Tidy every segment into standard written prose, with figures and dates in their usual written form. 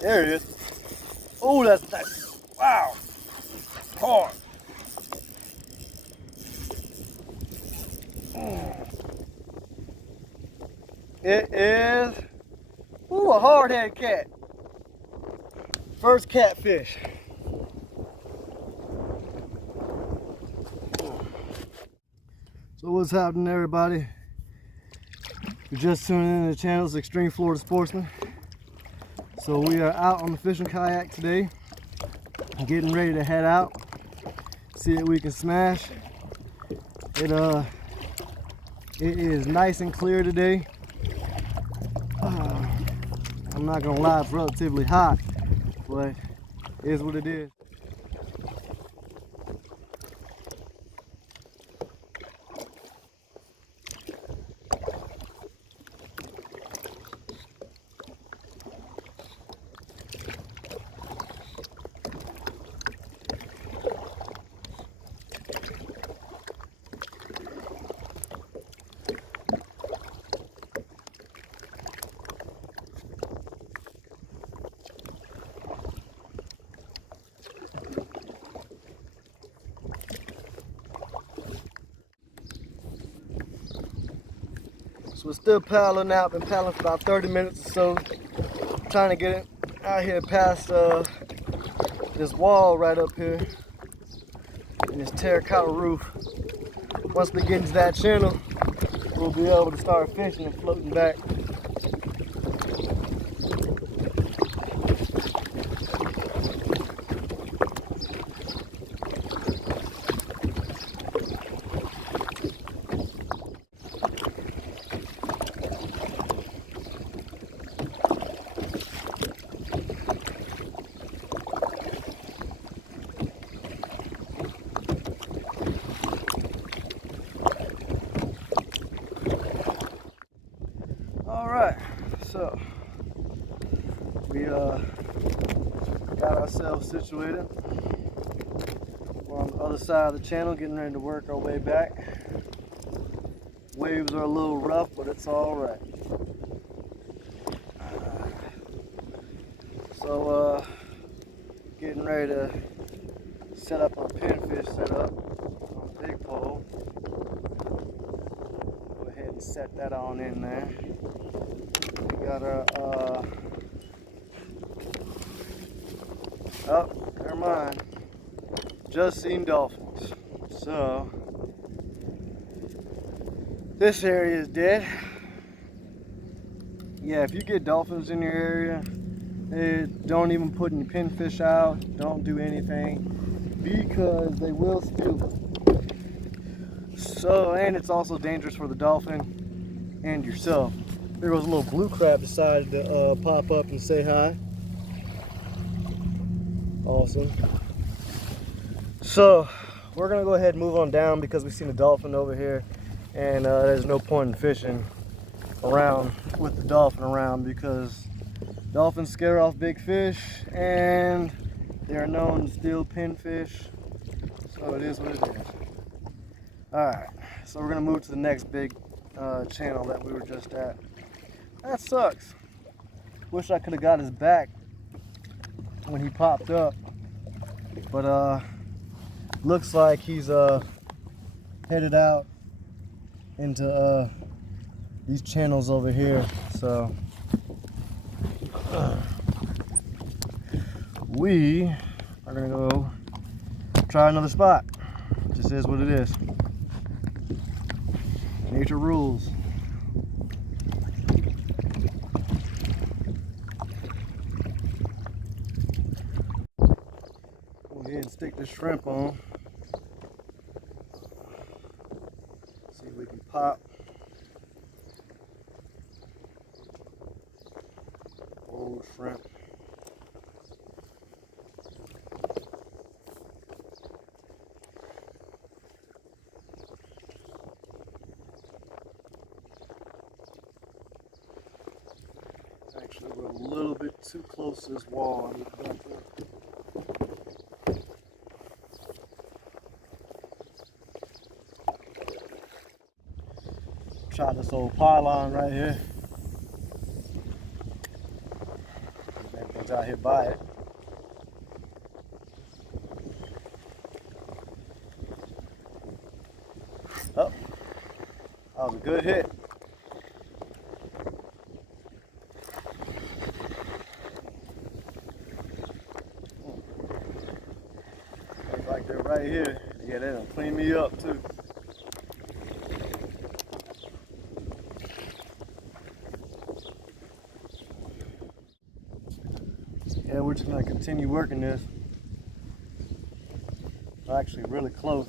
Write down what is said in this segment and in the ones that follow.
There it is. Oh, that's nice. Wow. Hard. It is a hard-headed cat. First catfish. So what's happening, everybody? You're just tuning in to the channel's Extreme Florida Sportsman. So we are out on the fishing kayak today, getting ready to head out, see what we can smash. It is nice and clear today. I'm not gonna lie, it's relatively hot, but it is what it is. So we're still paddling out, been paddling for about 30 minutes or so, trying to get it out here past this wall right up here and this terracotta roof. Once we get into that channel, we'll be able to start fishing and floating back. Alright, so we got ourselves situated. We're on the other side of the channel, getting ready to work our way back. Waves are a little rough, but it's alright. So getting ready to set up our pinfish setup on a big pole. Go ahead and set that on in there. We got our oh, never mind. Just seen dolphins. So this area is dead. Yeah, if you get dolphins in your area, don't even put any pinfish out. Don't do anything because they will steal them. So, and it's also dangerous for the dolphin and yourself. There was a little blue crab decided to pop up and say hi. Awesome. So we're gonna go ahead and move on down because we've seen a dolphin over here, and there's no point in fishing around with the dolphin around because dolphins scare off big fish and they're known to steal pinfish. So it is what it is. Alright, so we're gonna move to the next big channel that we were just at. That sucks. Wish I could have got his back when he popped up, but looks like he's headed out into these channels over here. So we are gonna go try another spot. Just is what it is. Nature rules. Go ahead and stick the shrimp on. See if we can pop. Old shrimp. Actually, we're a little bit too close to this wall. Try this old pylon right here. That thing's dogs out here by it. Oh, that was a good hit. Looks like they're right here. Yeah, they're gonna clean me up too. Yeah, we're just gonna continue working this. We're actually really close.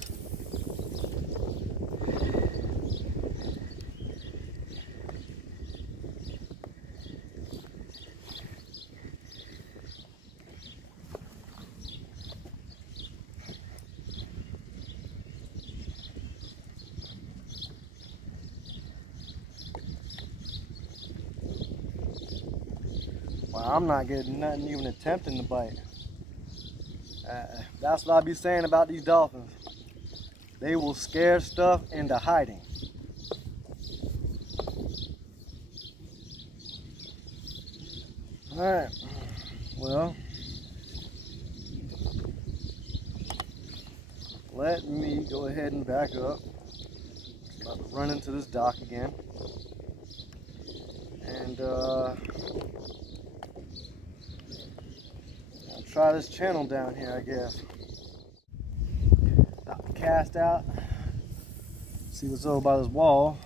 Well, I'm not getting nothing even attempting to bite. That's what I be saying about these dolphins. They will scare stuff into hiding. Alright, well, let me go ahead and back up. About to run into this dock again. And I'll try this channel down here, I guess. Got the cast out. See what's over by this wall.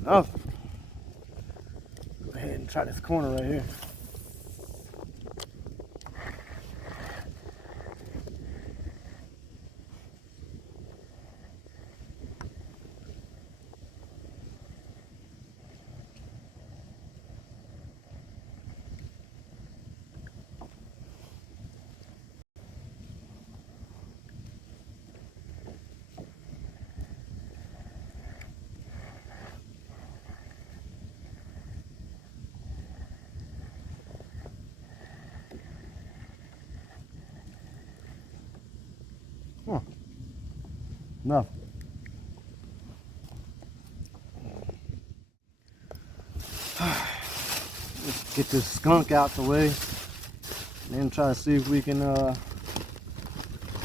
Enough. Go ahead and try this corner right here. Enough. Let's get this skunk out the way and then try to see if we can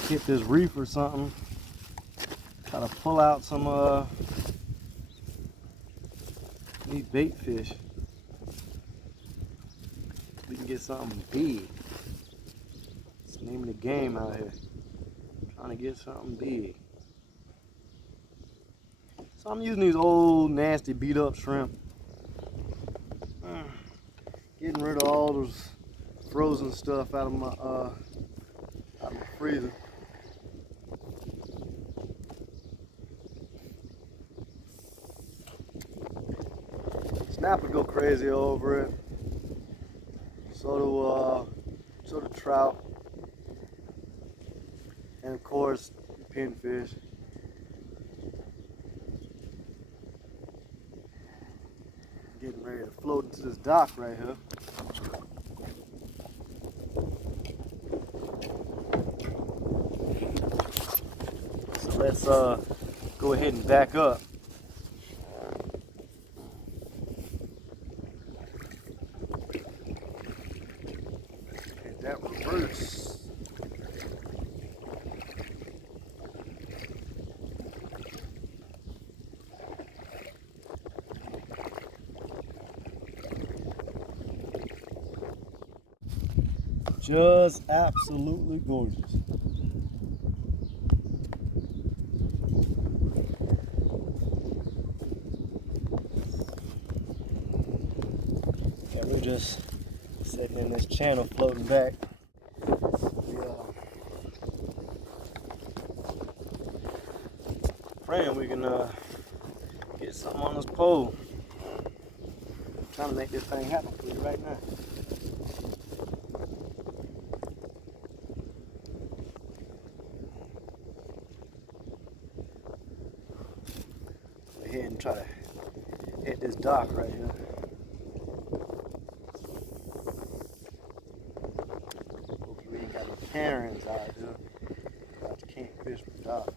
hit this reef or something. Try to pull out some these bait fish. We can get something big. It's the name of the game out here. Trying to get something big. So I'm using these old nasty beat up shrimp. Getting rid of all those frozen stuff out of my freezer. Snapper go crazy over it. So do trout, and of course pinfish. Getting ready to float into this dock right here. So let's go ahead and back up. Hit that reverse. Just absolutely gorgeous. Yeah, we're just sitting in this channel floating back. Praying we can get something on this pole. I'm trying to make this thing happen for you right now. try to hit this dock right here. Hopefully we ain't got no Karens out here. But you can't fish from the dock.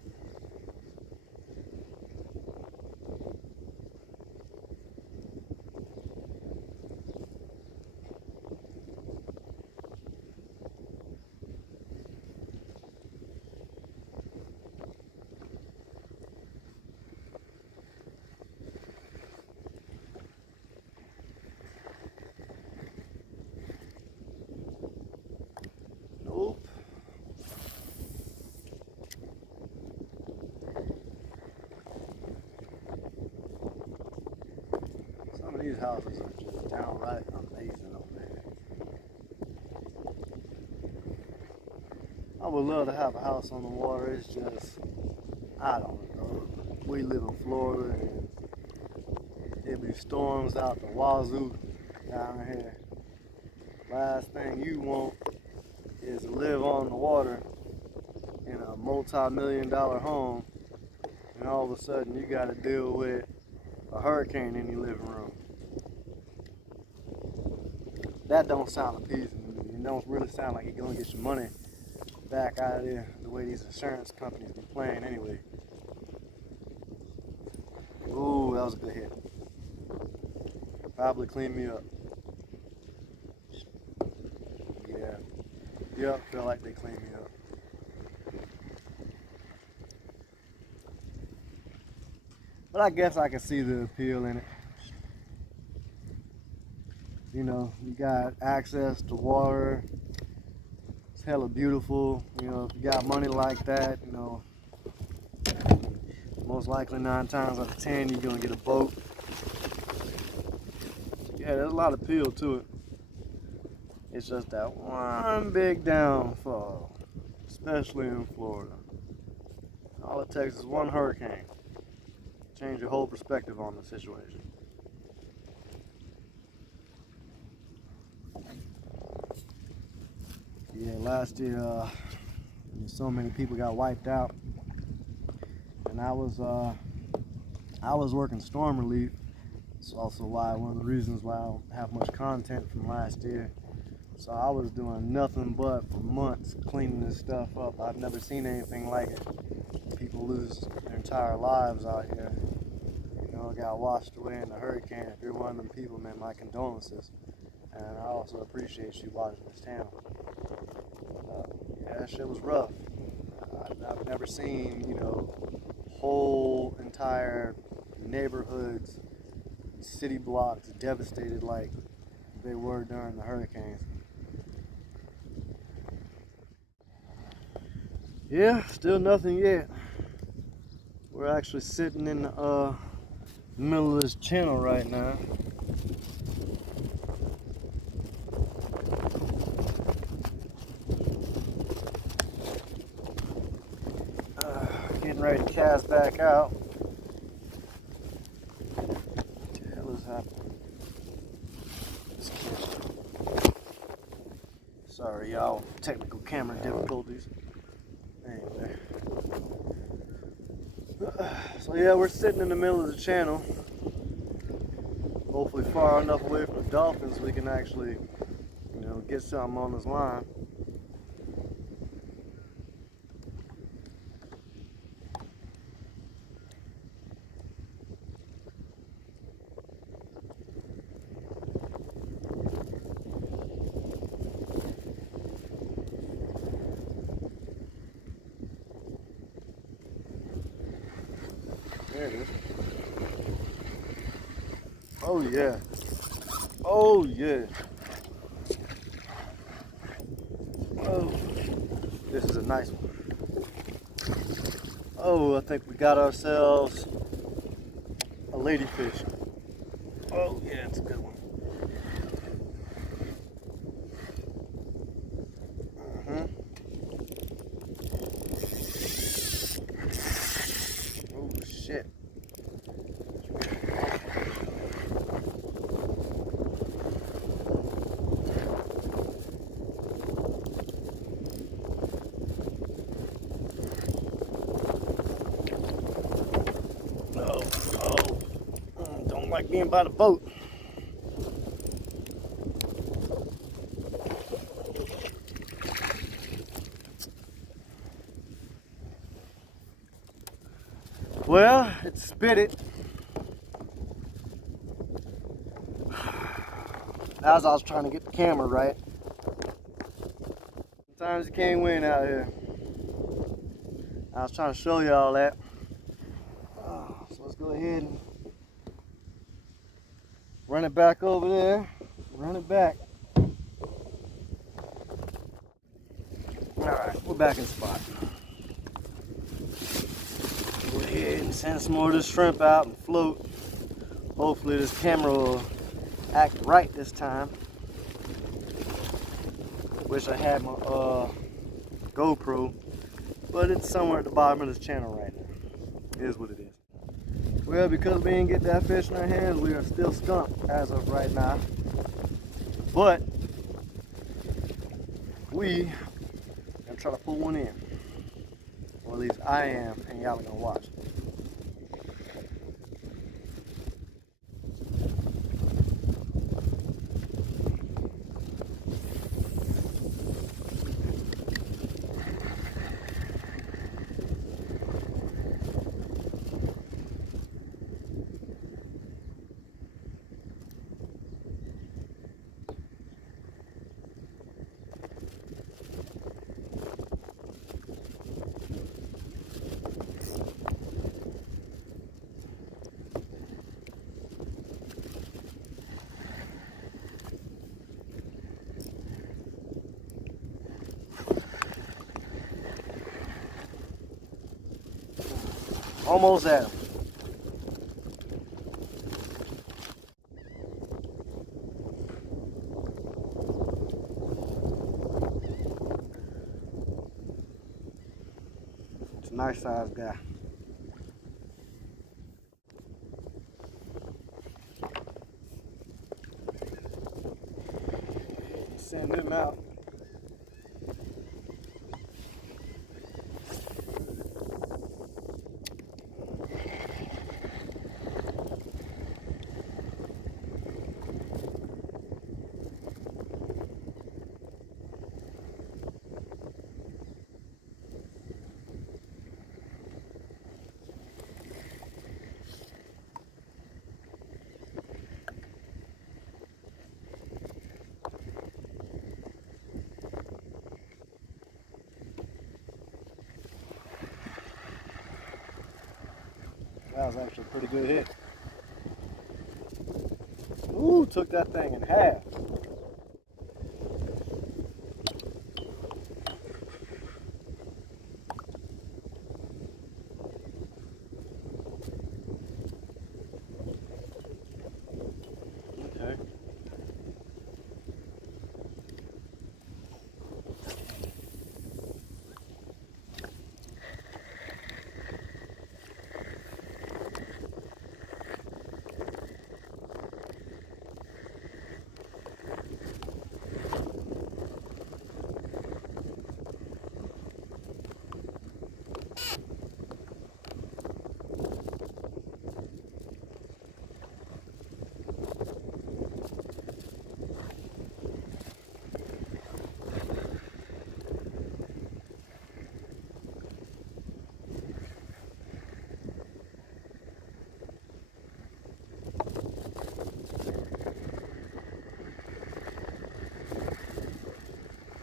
Nope. Some of these houses are just downright amazing over there. I would love to have a house on the water. It's just, I don't know. We live in Florida and there be storms out the wazoo down here. Last thing you want is to live on the water in a multi-million-dollar home, and all of a sudden you got to deal with a hurricane in your living room. That don't sound appeasing to me. It don't really sound like you're gonna get your money back out of there the way these insurance companies be playing anyway. Ooh, that was a good hit. Probably clean me up. Yeah. Yep, feel like they cleaned me up. But I guess I can see the appeal in it. You know, you got access to water. It's hella beautiful. You know, if you got money like that, you know, most likely 9 times out of 10 you're gonna get a boat. Yeah, there's a lot of appeal to it. It's just that one big downfall, especially in Florida. All it takes is one hurricane. Change your whole perspective on the situation. Yeah, last year so many people got wiped out, and I was working storm relief. It's also one of the reasons why I don't have much content from last year. So I was doing nothing but for months cleaning this stuff up. I've never seen anything like it. People lose their entire lives out here. You know, got washed away in a hurricane. If you're one of them people, man, my condolences. And I also appreciate you watching this channel. Yeah, that shit was rough. I've never seen, you know, whole entire neighborhoods, city blocks devastated like they were during the hurricanes. Yeah, still nothing yet. We're actually sitting in the middle of this channel right now. Getting ready to cast back out. What the hell is happening? This camera. Sorry, y'all. Technical camera difficulties. Anyway. So yeah, we're sitting in the middle of the channel. Hopefully far enough away from the dolphins we can actually, you know, get something on this line. There it is. Oh yeah. Oh yeah. Oh, this is a nice one. Oh, I think we got ourselves a ladyfish. Oh yeah, it's a good one. Oh shit. Oh, like being by the boat. Well, it spit it. As I was trying to get the camera right. Sometimes you can't win out here. I was trying to show y'all that. So let's go ahead and run it back over there. Run it back. Alright, we're back in spot. Go ahead and send some more of this shrimp out and float. Hopefully this camera will act right this time. Wish I had my GoPro, but it's somewhere at the bottom of this channel right now. It is what it is. Well, because we didn't get that fish in our hands, we are still stumped as of right now. But we are gonna try to pull one in. Or at least I am, and y'all are gonna watch. Almost at him. It's a nice sized guy. Send him out. That was actually a pretty good hit. Ooh, took that thing in half. Okay.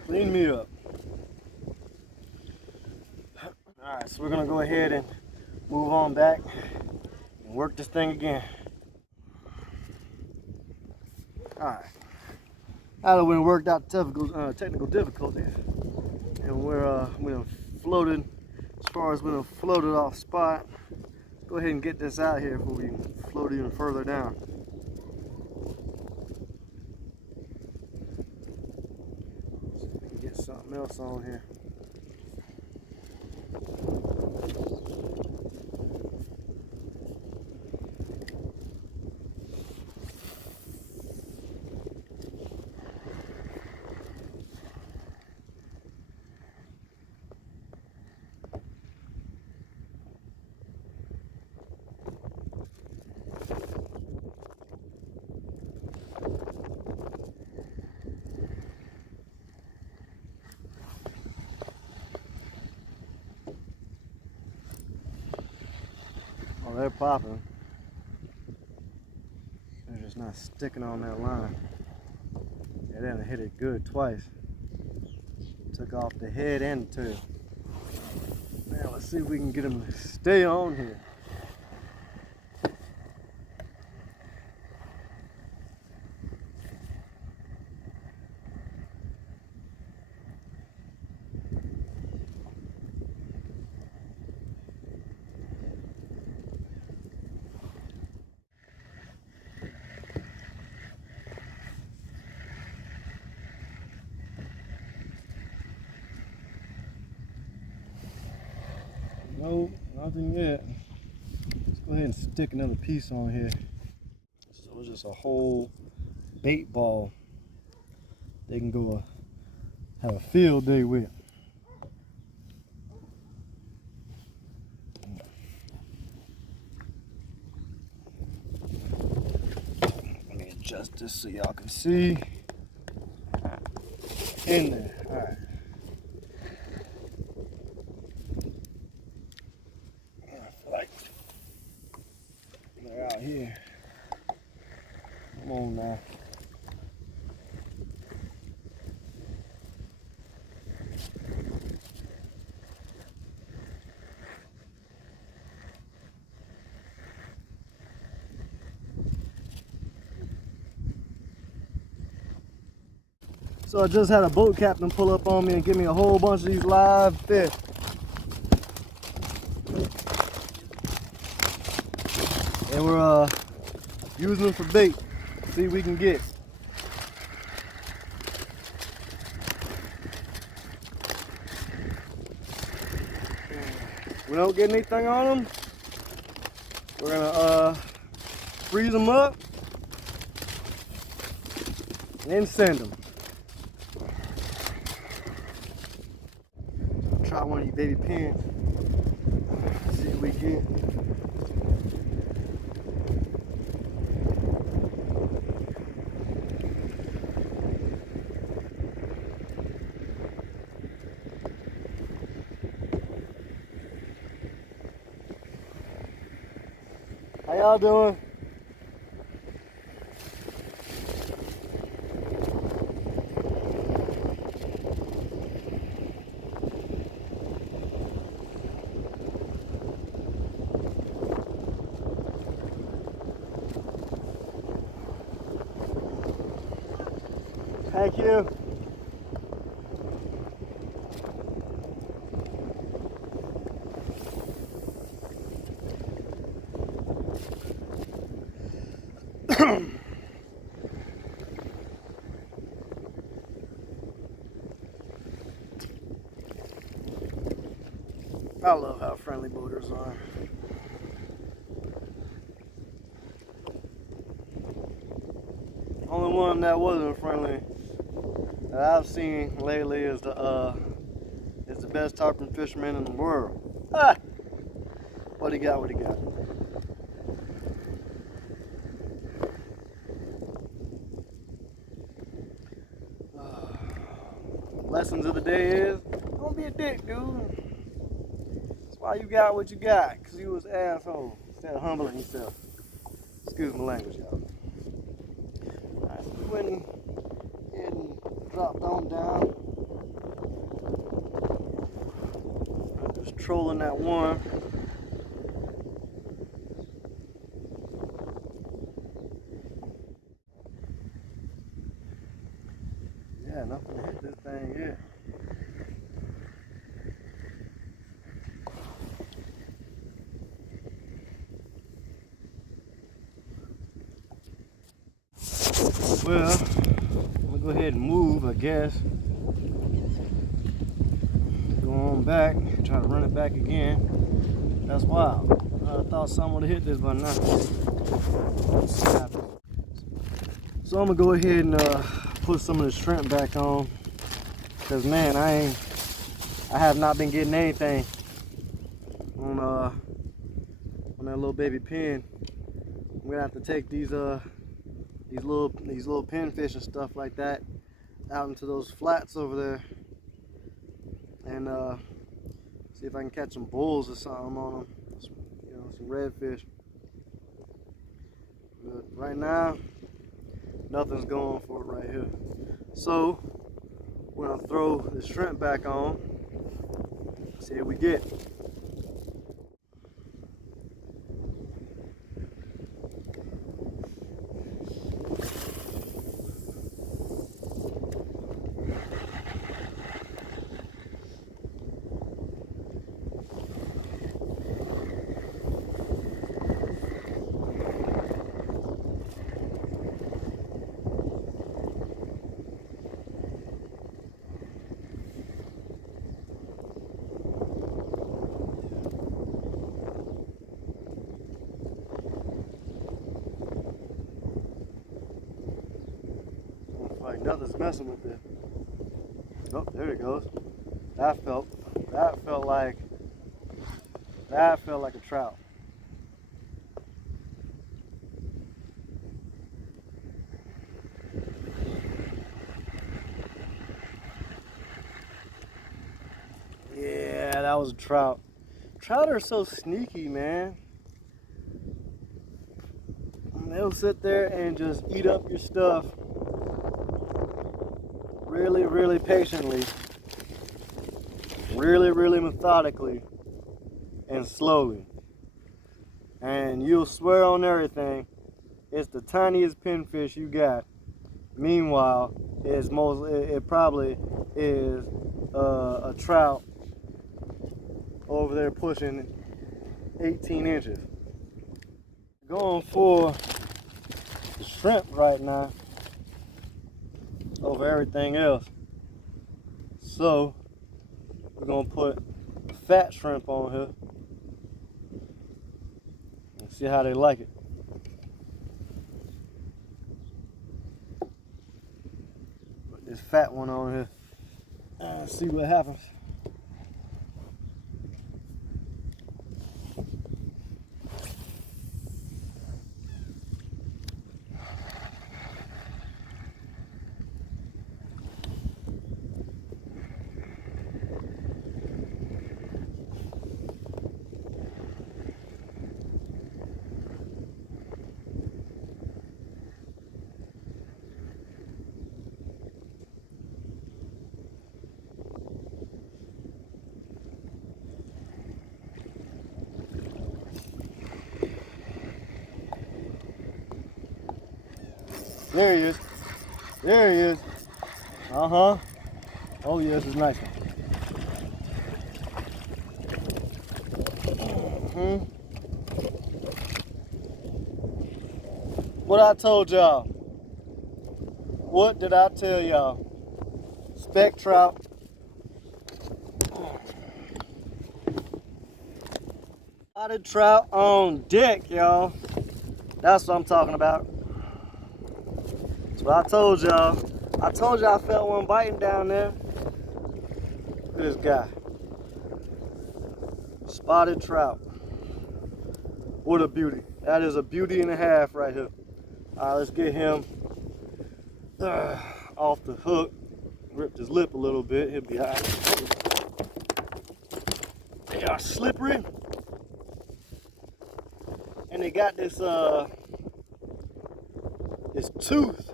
Clean me up. Alright, so we're gonna go ahead and move on back and work this thing again. Alright. Now that we worked out technical difficulties, and we done floated, as far as we done floated off spot, go ahead and get this out here before we float even further down. So we can get something else on here. Oh, they're popping. They're just not sticking on that line. Yeah, they done hit it good twice. Took off the head and the tail. Now let's see if we can get them to stay on here. No, nothing yet. Let's go ahead and stick another piece on here. So it's just a whole bait ball they can go have a field day with. Let me adjust this so y'all can see. In there. All right. I feel like they're out here. Come on now. So I just had a boat captain pull up on me and give me a whole bunch of these live fish. And we're using them for bait. See what we can get. If we don't get anything on them, we're gonna freeze them up and then send them. Try one of these baby pins. See what we get. How y'all doing? Thank you. I love how friendly boaters are. Only one that wasn't friendly that I've seen lately is the best tarpon fisherman in the world. Ah! What he got? What he got? Lessons of the day is don't be a dick, dude. That's why you got what you got, because you was an asshole instead of humbling yourself. Excuse my language, y'all. Alright, so we went ahead and dropped on down. I'm just trolling that one. Yeah, nothing to hit this thing yet. Well, I'm gonna go ahead and move, I guess. Go on back, try to run it back again. That's wild. I thought someone would have hit this by now. So I'm gonna go ahead and put some of the shrimp back on, cause man, I have not been getting anything on that little baby pin. I'm gonna have to take these little pinfish and stuff like that out into those flats over there, and see if I can catch some bulls or something on them. You know, some redfish. But right now, nothing's going for it right here. So we're gonna throw the shrimp back on. See what we get. Like nothing's messing with it. Oh, there it goes. That felt like a trout. Yeah, that was a trout. Trout are so sneaky, man. They'll sit there and just eat up your stuff really, really patiently, really, really methodically, and slowly. And you'll swear on everything it's the tiniest pinfish you got. Meanwhile, it probably is a trout over there pushing 18 inches. Going for the shrimp right now over everything else. So we're gonna put fat shrimp on here and see how they like it. Put this fat one on here and see what happens. There he is. There he is. Uh-huh. Oh, yes, it's nice. What I told y'all. What did I tell y'all? Speck trout. Spotted trout on deck, y'all. That's what I'm talking about. That's what I told y'all. I told y'all I felt one biting down there. Look at this guy. Spotted trout. What a beauty. That is a beauty and a half right here. All right, let's get him off the hook. Ripped his lip a little bit. He'll be all right. They are slippery. And they got this this tooth.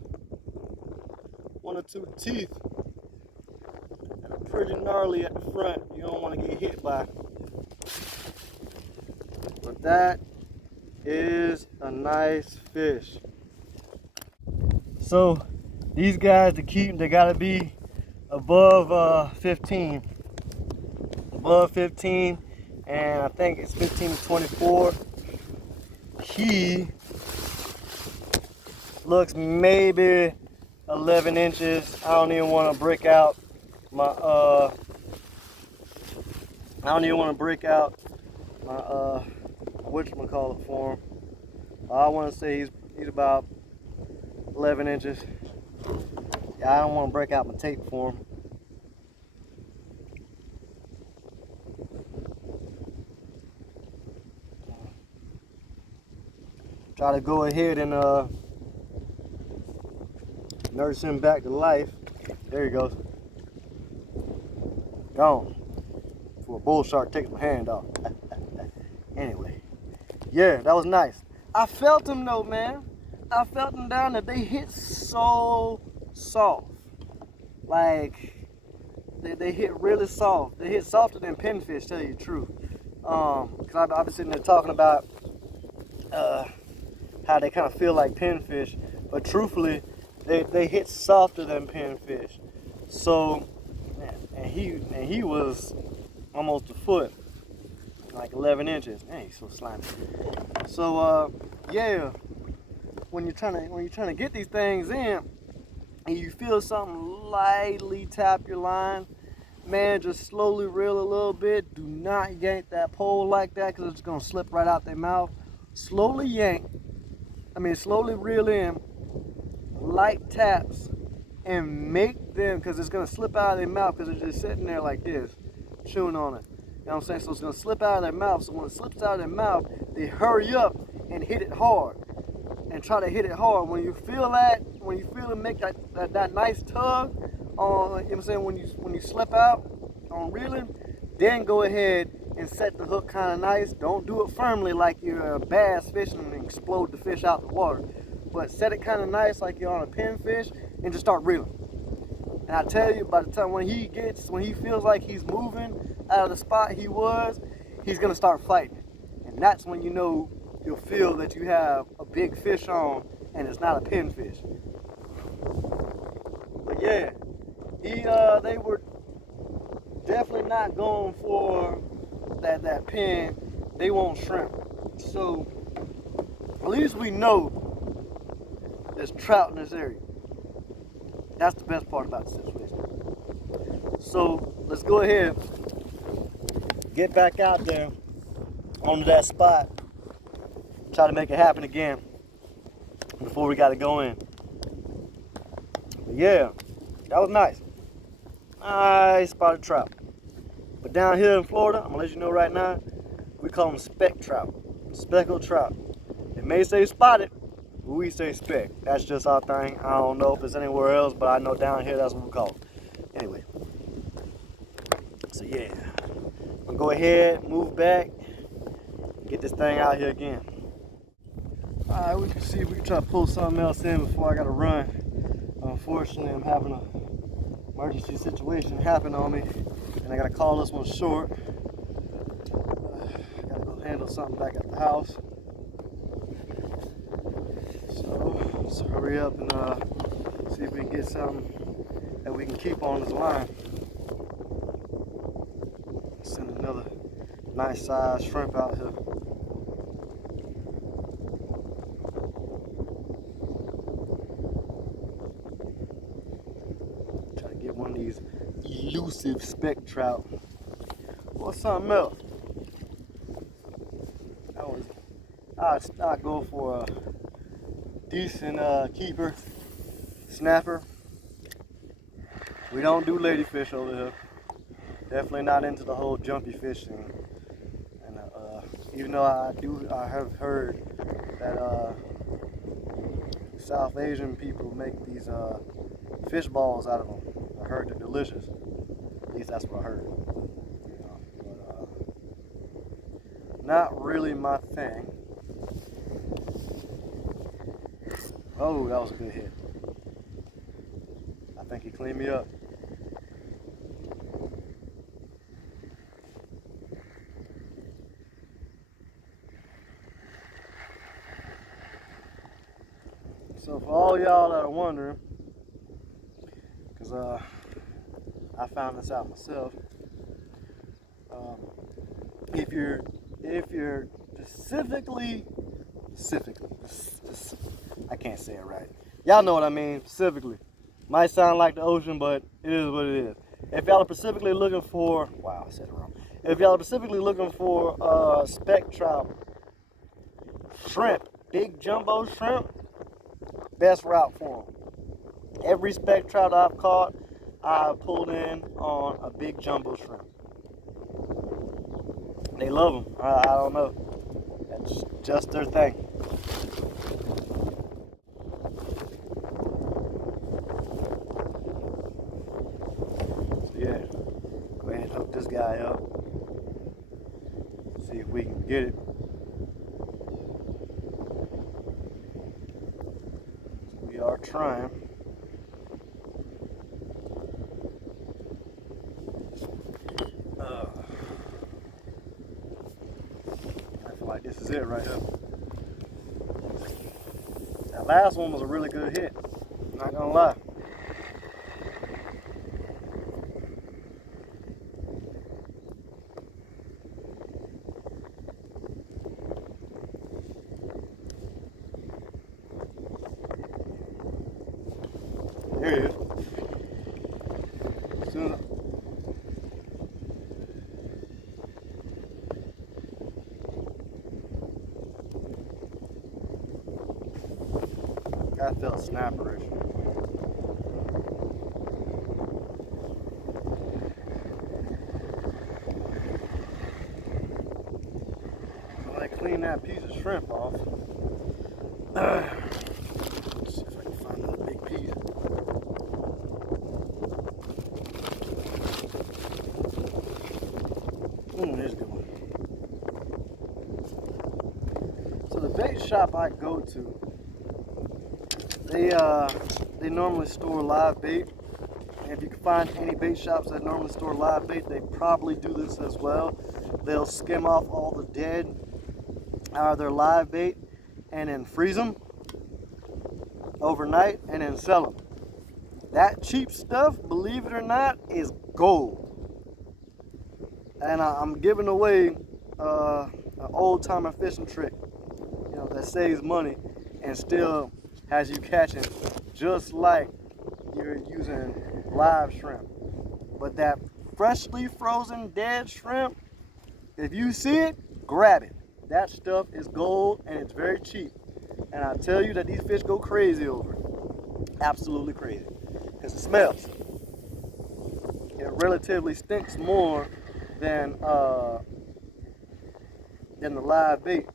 One or two teeth. And are pretty gnarly at the front. You don't want to get hit by. But that is a nice fish. So these guys to keep, they gotta be above 15. Above 15, and I think it's 15 to 24. He looks maybe 11 inches. I don't even want to break out my whatchamacallit for him. I want to say he's about 11 inches. Yeah, I don't want to break out my tape for him. Try to go ahead and nurse him back to life. There he goes. Gone. Before a bull shark takes my hand off. Anyway, Yeah, that was nice. I felt them though, man. I felt them down there. They hit so soft. Like, they hit really soft. They hit softer than pinfish, tell you the truth. Because I've been sitting there talking about how they kind of feel like pinfish, but truthfully, they hit softer than pinfish. So, man, and he was almost a foot, like 11 inches. Man, he's so slimy. So, yeah, when you're trying to get these things in, and you feel something lightly tap your line, man, just slowly reel a little bit. Do not yank that pole like that because it's gonna slip right out their mouth. Slowly slowly reel in, light taps, and make them, because it's gonna slip out of their mouth because they're just sitting there like this, chewing on it. You know what I'm saying? So it's gonna slip out of their mouth. So when it slips out of their mouth, they hurry up and hit it hard. And try to hit it hard. When you feel it make that nice tug on, you know what I'm saying, when you slip out on reeling, then go ahead and set the hook kind of nice. Don't do it firmly like you're a bass fishing and explode the fish out the water. But set it kind of nice like you're on a pinfish and just start reeling. And I tell you, by the time when he feels like he's moving out of the spot he was, he's gonna start fighting. And that's when you know you'll feel that you have a big fish on and it's not a pinfish. But yeah, they were definitely not going for that pin. They want shrimp. So at least we know there's trout in this area. That's the best part about the situation. So let's go ahead, get back out there onto that spot, try to make it happen again before we got to go in. But yeah, that was nice. Nice spotted trout. But down here in Florida, I'm gonna let you know right now, we call them speck trout, speckled trout. It may say spotted, but we say speck. That's just our thing. I don't know if it's anywhere else, but I know down here that's what we call it. Anyway, so yeah, I'm gonna go ahead, move back, get this thing out here again. All right, we can see if we can try to pull something else in before I gotta run. Unfortunately, I'm having an emergency situation happen on me, and I gotta call this one short. I gotta go handle something back at the house. So let's hurry up and see if we can get something that we can keep on this line. Send another nice size shrimp out here. Try to get one of these elusive speck trout or something else. I'd go for a decent keeper, snapper. We don't do ladyfish over here. Definitely not into the whole jumpy fishing. And even though I have heard that South Asian people make these fish balls out of them. I heard they're delicious. At least that's what I heard. But not really my thing. Oh, that was a good hit. I think he cleaned me up. So for all y'all that are wondering, because I found this out myself, if you're specifically, I can't say it right. Y'all know what I mean, specifically. Might sound like the ocean, but it is what it is. If y'all are specifically looking for, wow, I said it wrong. If y'all are specifically looking for speck trout, shrimp, big jumbo shrimp, best route for them. Every speck trout I've caught, I pulled in on a big jumbo shrimp. They love them. I don't know. That's just their thing. So yeah, go ahead and hook this guy up. See if we can get it. We are trying. I feel like this is it right here. That last one was a really good hit. Not gonna lie. There he is. As soon as that felt snapperish. Well, I clean that piece of shrimp off. Let's see if I can find another big piece. There's a good one. So the bait shop I go to, they normally store live bait. And if you can find any bait shops that normally store live bait, they probably do this as well. They'll skim off all the dead out of their live bait and then freeze them overnight and then sell them. That cheap stuff, believe it or not, is gold. And I'm giving away an old-timer fishing trick, you know, that saves money and still has you catching just like you're using live shrimp. But that freshly frozen dead shrimp, if you see it, grab it. That stuff is gold and it's very cheap. And I tell you that these fish go crazy over it. Absolutely crazy. Because it smells. It relatively stinks more than the live bait.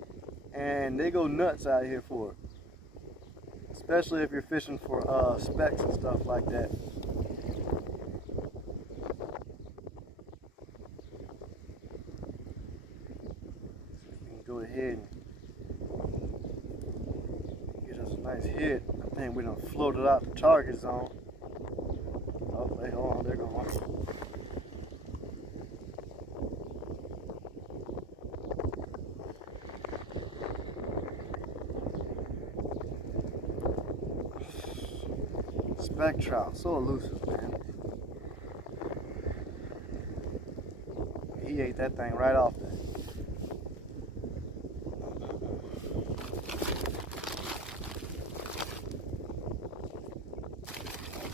And they go nuts out here for it. Especially if you're fishing for specks and stuff like that. We can go ahead and get us a nice hit. I think we done floated out the target zone. Oh, hey, hold on, they're going. Speck trout, so elusive, man. He ate that thing right off there.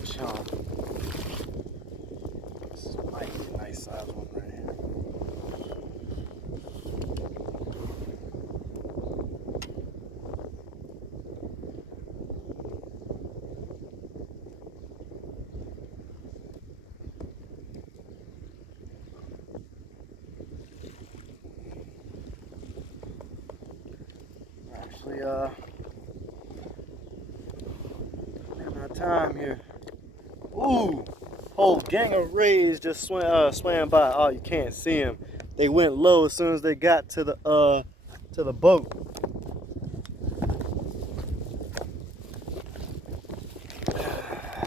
Chum. This might be a nice size one right here. Actually, having our time here. Ooh, whole gang of rays just swam by. Oh, you can't see them. They went low as soon as they got to the boat.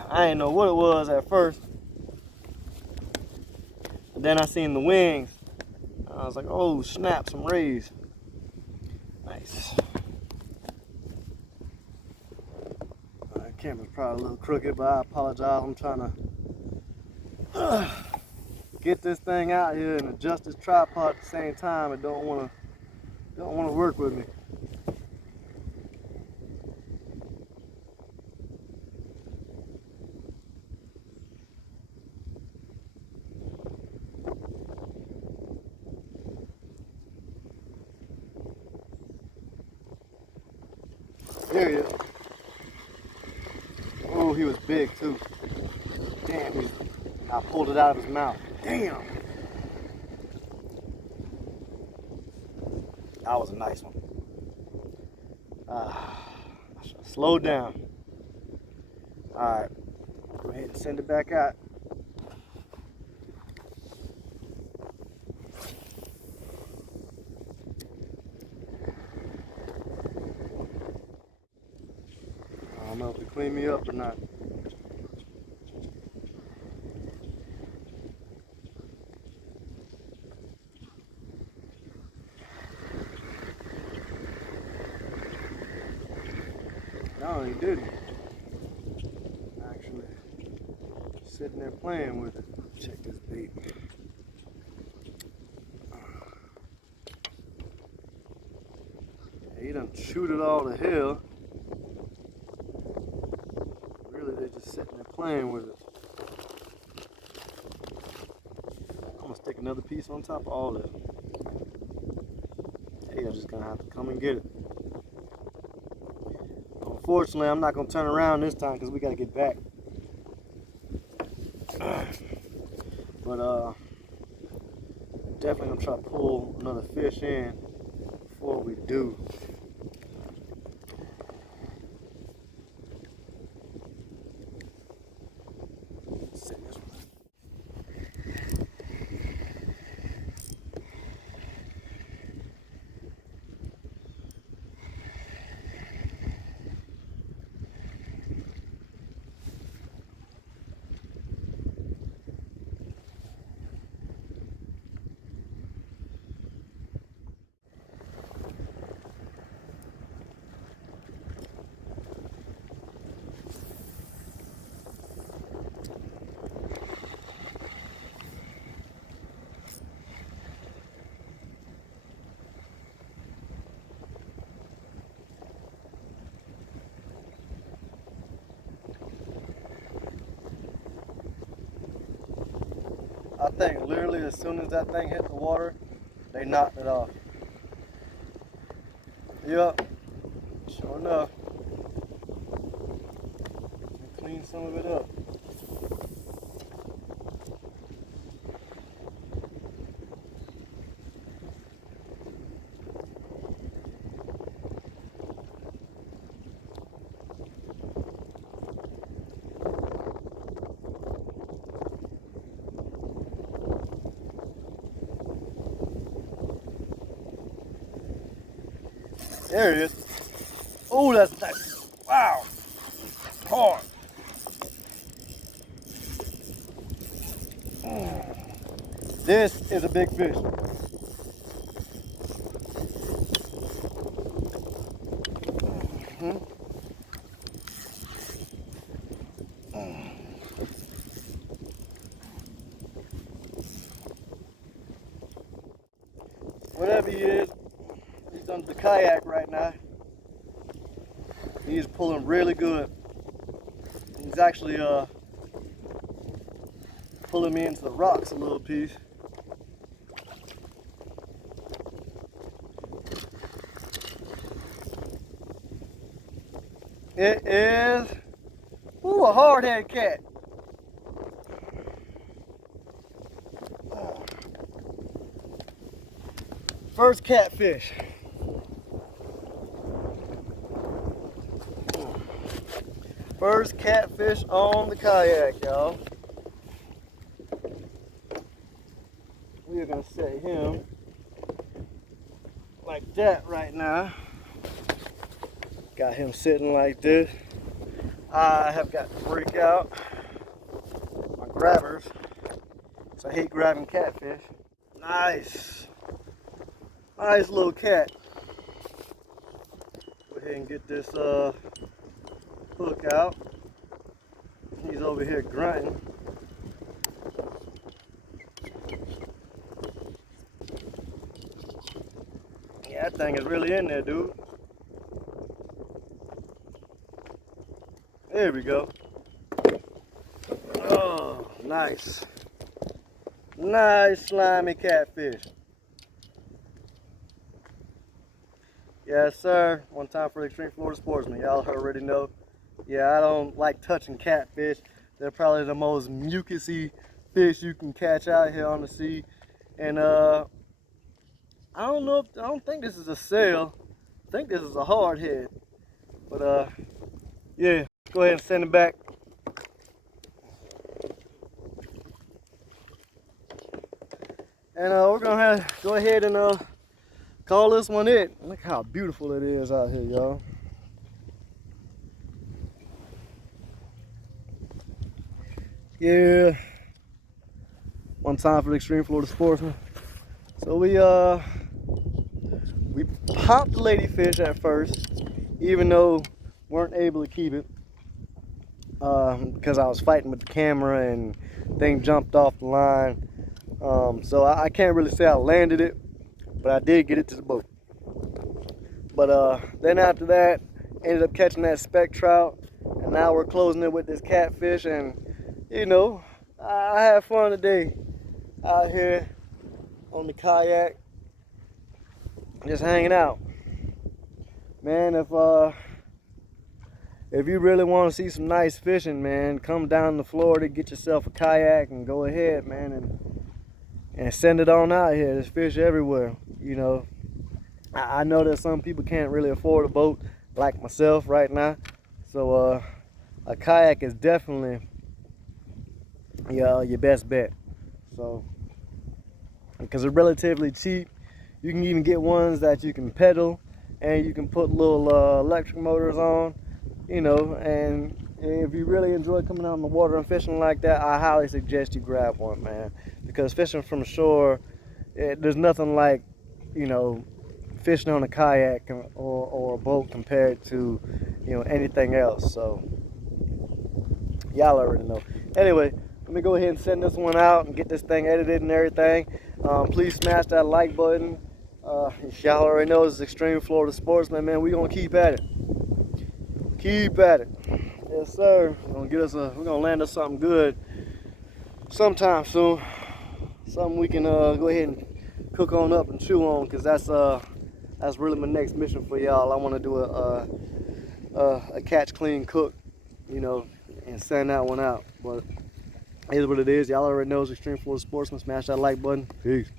I didn't know what it was at first. But then I seen the wings. I was like, oh snap, some rays. Nice. The camera's probably a little crooked, but I apologize. I'm trying to get this thing out here and adjust this tripod at the same time. It don't want to work with me. There he is. Oh, he was big too. Damn, I pulled it out of his mouth. Damn. That was a nice one. I should have slowed down. Alright, go ahead and send it back out. know if it cleaned me up or not. No, he didn't. Actually, sitting there playing with it. Check this bait. He done shoot it all to hell. Really, they're just sitting there playing with it. I'm gonna stick another piece on top of all this. Hey, I'm just gonna have to come and get it. Unfortunately, I'm not gonna turn around this time because we gotta get back. But definitely gonna try to pull another fish in before we do. I think literally as soon as that thing hit the water, they knocked it off. Yep, sure enough. Clean some of it up. There it is. Oh, that's nice. Wow. Hard. This is a big fish. Whatever he is, he's under the kayak right now. He's pulling really good. He's actually pulling me into the rocks a little piece. It is, ooh, a hard-headed cat. First catfish. First catfish on the kayak, y'all. We are gonna set him like that right now. Got him sitting like this. I have got to break out my grabbers. So I hate grabbing catfish. Nice. Nice little cat. Go ahead and get this hook out. He's over here grunting. Yeah, that thing is really in there, dude. There we go. Oh, nice. Nice slimy catfish. Yes, sir. One time for the Extreme Florida Sportsman. Y'all already know. Yeah, I don't like touching catfish. They're probably the most mucusy fish you can catch out here on the sea. And I don't think this is a sail. I think this is a hardhead. But yeah, go ahead and send it back. And we're gonna go ahead and call this one it. Look how beautiful it is out here, y'all. Yeah, one time for the Extreme Florida Sportsman. So we popped the ladyfish at first, even though weren't able to keep it because I was fighting with the camera and thing jumped off the line. So I can't really say I landed it, but I did get it to the boat. But then after that, ended up catching that speck trout, and now we're closing it with this catfish. And you know, I had fun today out here on the kayak, just hanging out. Man, if you really want to see some nice fishing, man, come down to Florida, get yourself a kayak, and go ahead, man, and send it on out here. There's fish everywhere, you know. I know that some people can't really afford a boat like myself right now, so a kayak is definitely your best bet. So, because they're relatively cheap, you can even get ones that you can pedal, and you can put little electric motors on, you know. And if you really enjoy coming out in the water and fishing like that, I highly suggest you grab one, man, because fishing from shore, there's nothing like, you know, fishing on a kayak or a boat compared to, you know, anything else. So y'all already know. Anyway, let me go ahead and send this one out and get this thing edited and everything. Please smash that like button. Y'all already know this is Extreme Florida Sportsman, man. We gonna keep at it. Keep at it. Yes, sir. We're gonna land us something good sometime soon. Something we can go ahead and cook on up and chew on, because that's really my next mission for y'all. I want to do a catch, clean, cook, you know, and send that one out. But it is what it is. Y'all already know it's Extreme Florida Sportsman. Smash that like button. Peace.